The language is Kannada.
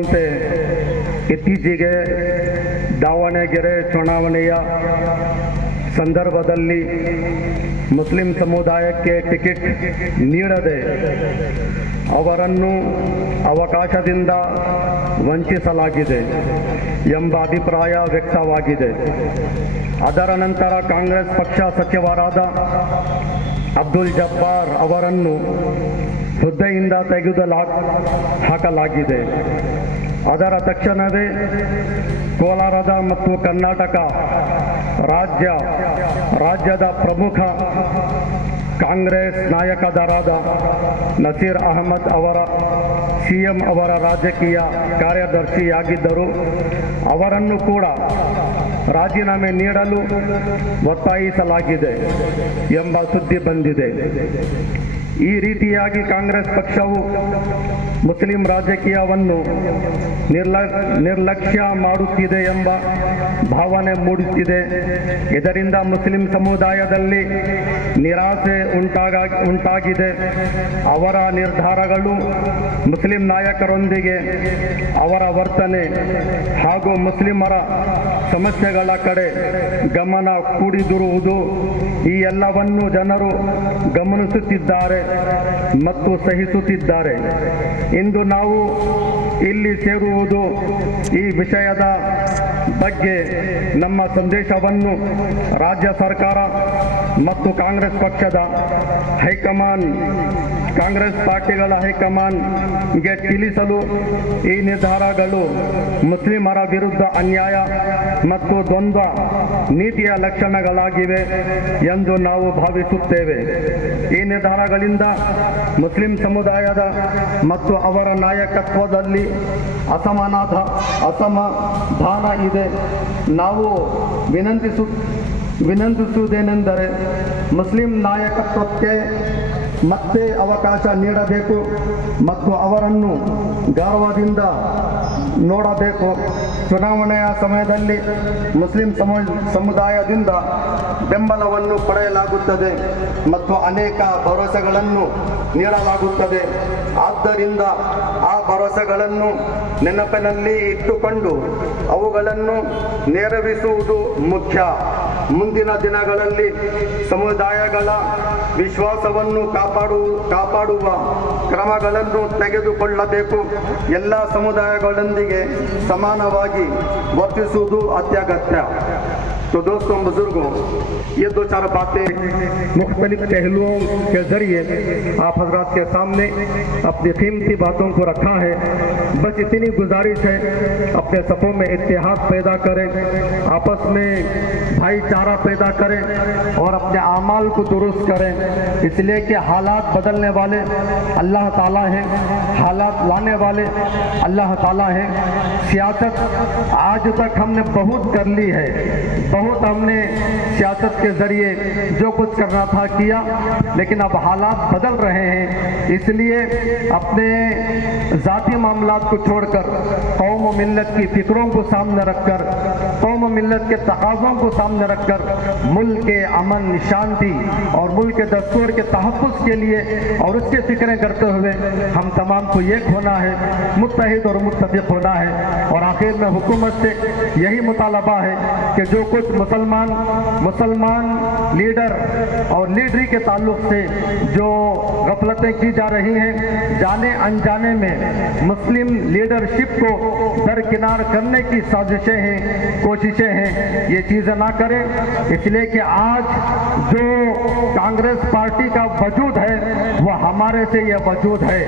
ಅಂತೆ ಇತ್ತೀಚೆಗೆ ದಾವಣಗೆರೆ ಚುನಾವಣೆಯ ಸಂದರ್ಭದಲ್ಲಿ ಮುಸ್ಲಿಂ ಸಮುದಾಯಕ್ಕೆ ಟಿಕೆಟ್ ನೀಡದೆ ಅವರನ್ನು ಅವಕಾಶದಿಂದ ವಂಚಿಸಲಾಗಿದೆ ಎಂಬ ಅಭಿಪ್ರಾಯ ವ್ಯಕ್ತವಾಗಿದೆ. ಅದರ ನಂತರ ಕಾಂಗ್ರೆಸ್ ಪಕ್ಷ ಸಚಿವರಾದ ಅಬ್ದುಲ್ ಜಬ್ಬಾರ್ ಅವರನ್ನು ಹುದ್ದೆಯಿಂದ ತೆಗೆದುಹಾಕಲಾಗಿದೆ. ಅದರ ತಕ್ಷಣವೇ ಕೋಲಾರದ ಮತ್ತು ಕರ್ನಾಟಕ ರಾಜ್ಯದ ಪ್ರಮುಖ ಕಾಂಗ್ರೆಸ್ ನಾಯಕರಾದ ನಸೀರ್ ಅಹಮದ್ ಅವರ ಸಿಎಂ ಅವರ ರಾಜಕೀಯ ಕಾರ್ಯದರ್ಶಿಯಾಗಿದ್ದರು. ಅವರನ್ನು ಕೂಡ ರಾಜೀನಾಮೆ ನೀಡಲು ಒತ್ತಾಯಿಸಲಾಗಿದೆ ಎಂಬ ಸುದ್ದಿ ಬಂದಿದೆ. ಈ ರೀತಿಯಾಗಿ ಕಾಂಗ್ರೆಸ್ ಪಕ್ಷವು ಮುಸ್ಲಿಂ ರಾಜಕೀಯವನ್ನು ನಿರ್ಲಕ್ಷ್ಯ ಮಾಡುತ್ತಿದೆ ಎಂಬ ಭಾವನೆ ಮೂಡುತ್ತಿದೆ. ಇದರಿಂದ ಮುಸ್ಲಿಂ ಸಮುದಾಯದಲ್ಲಿ ನಿರಾಸೆ ಉಂಟಾಗಿದೆ. ಅವರ ನಿರ್ಧಾರಗಳು ಮುಸ್ಲಿಂ ನಾಯಕರೊಂದಿಗೆ ಅವರ ವರ್ತನೆ ಹಾಗೂ ಮುಸ್ಲಿಮರ ಸಮಸ್ಯೆಗಳ ಕಡೆ ಗಮನ ಕೂಡಿದಿರುವುದು ಈ ಎಲ್ಲವನ್ನು ಜನರು ಗಮನಿಸುತ್ತಿದ್ದಾರೆ ಮತ್ತು ಸಹಿಸುತ್ತಿದ್ದಾರೆ. ಇಂದು ನಾವು ಇಲ್ಲಿ ಸೇರುವುದು ಈ ವಿಷಯದ ಬಗ್ಗೆ ನಮ್ಮ ಸಂದೇಶವನ್ನು ರಾಜ್ಯ ಸರ್ಕಾರ ಮತ್ತು ಕಾಂಗ್ರೆಸ್ ಪಕ್ಷದ ಹೈಕಮಾಂಡ್, ಕಾಂಗ್ರೆಸ್ ಪಾರ್ಟಿಗಳ ಹೈಕಮಾಂಡ್ಗೆ ತಿಳಿಸಲು ಈ ನಿರ್ಧಾರಗಳು ಮುಸ್ಲಿಮರ ವಿರುದ್ಧ ಅನ್ಯಾಯ ಮತ್ತು ದ್ವಂದ್ವ ನೀತಿಯ ಲಕ್ಷಣಗಳಾಗಿವೆ ಎಂದು ನಾವು ಭಾವಿಸುತ್ತೇವೆ. ಈ ನಿರ್ಧಾರಗಳಿಂದ ಮುಸ್ಲಿಂ ಸಮುದಾಯದ ಮತ್ತು ಅವರ ನಾಯಕತ್ವದಲ್ಲಿ ಅಸಮಾಧಾನ ಇದೆ. ನಾವು ವಿನಂತಿಸುವುದೇನೆಂದರೆ ಮುಸ್ಲಿಂ ನಾಯಕತ್ವಕ್ಕೆ ಮತ್ತೆ ಅವಕಾಶ ನೀಡಬೇಕು ಮತ್ತು ಅವರನ್ನು ಗೌರವದಿಂದ ನೋಡಬೇಕು. ಚುನಾವಣೆಯ ಸಮಯದಲ್ಲಿ ಮುಸ್ಲಿಂ ಸಮುದಾಯದಿಂದ ಬೆಂಬಲವನ್ನು ಪಡೆಯಲಾಗುತ್ತದೆ ಮತ್ತು ಅನೇಕ ಭರವಸೆಗಳನ್ನು ನೀಡಲಾಗುತ್ತದೆ. ಆದ್ದರಿಂದ ಆ ಭರವಸೆಗಳನ್ನು ನೆನಪಿನಲ್ಲಿ ಇಟ್ಟುಕೊಂಡು ಅವುಗಳನ್ನು ನೆರವೇರಿಸುವುದು ಮುಖ್ಯ. ಮುಂದಿನ ದಿನಗಳಲ್ಲಿ ಸಮುದಾಯಗಳ ವಿಶ್ವಾಸವನ್ನು ಕಾಪಾಡುವ ಕ್ರಮಗಳನ್ನು ತೆಗೆದುಕೊಳ್ಳಬೇಕು. ಎಲ್ಲ ಸಮುದಾಯಗಳೊಂದಿಗೆ ಸಮಾನವಾಗಿ ವರ್ತಿಸುವುದು ಅತ್ಯಗತ್ಯ. तो दोस्तों बुजुर्गों, ये दो चार बातें मुख्तलिफ पहलुओं के जरिए आप हजरात के सामने अपनी कीमती बातों को रखा है. बस इतनी गुजारिश है, अपने सफ़ों में इत्तेहाद पैदा करें, आपस में भाईचारा पैदा करें और अपने आमाल को दुरुस्त करें. इसलिए कि हालात बदलने वाले अल्लाह ताला हैं, हालात लाने वाले अल्लाह ताला हैं. सियासत आज तक हमने बहुत कर ली है, बहुत हमने सियासत के जरिए जो कुछ करना था किया, लेकिन अब हालात बदल रहे हैं. इसलिए अपने ज़ाती मामलात को छोड़कर कौम व मिल्लत की फिक्रों को सामने रखकर, कौम व मिल्लत के तकाज़ों को सामने रखकर मुल्क के अमन शांति और मुल्क के दस्तूर के तहफ़्फ़ुज़ के लिए और उसके फिक्रें करते हुए हम तमाम को एक होना है, मुत्तहिद और मुत्तफ़िक़ होना है. और आखिर में हुकूमत से यही मुतालबा है कि जो कुछ मुसलमान लीडर और लीडरी के ताल्लुक से जो गफलतें की जा रही हैं, जाने अनजाने में मुस्लिम लीडरशिप को दरकिनार करने की साजिशें हैं, कोशिशें हैं, ये चीज़ें ना करें. इसलिए कि आज जो कांग्रेस पार्टी का वजूद है वह हमारे से यह वजूद है.